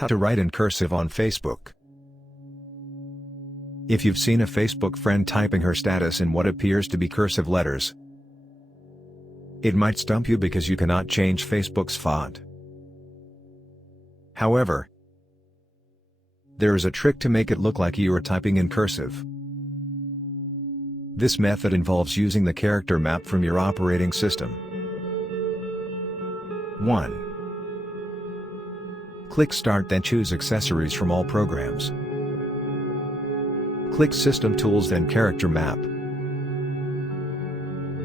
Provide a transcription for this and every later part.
How to write in cursive on Facebook. If you've seen a Facebook friend typing her status in what appears to be cursive letters, it might stump you because you cannot change Facebook's font. However, there is a trick to make it look like you are typing in cursive. This method involves using the character map from your operating system. 1. Click Start, then choose Accessories from all programs. Click System Tools, then Character Map.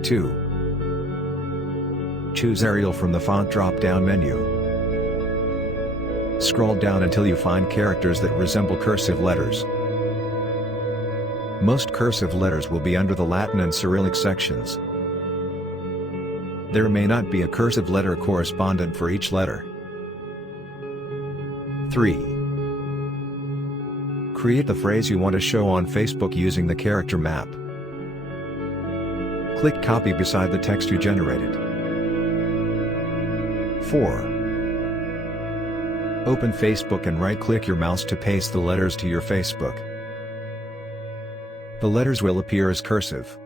2. Choose Arial from the Font drop-down menu. Scroll down until you find characters that resemble cursive letters. Most cursive letters will be under the Latin and Cyrillic sections. There may not be a cursive letter correspondent for each letter. 3. Create the phrase you want to show on Facebook using the character map. Click Copy beside the text you generated. 4. Open Facebook and right-click your mouse to paste the letters to your Facebook. The letters will appear as cursive.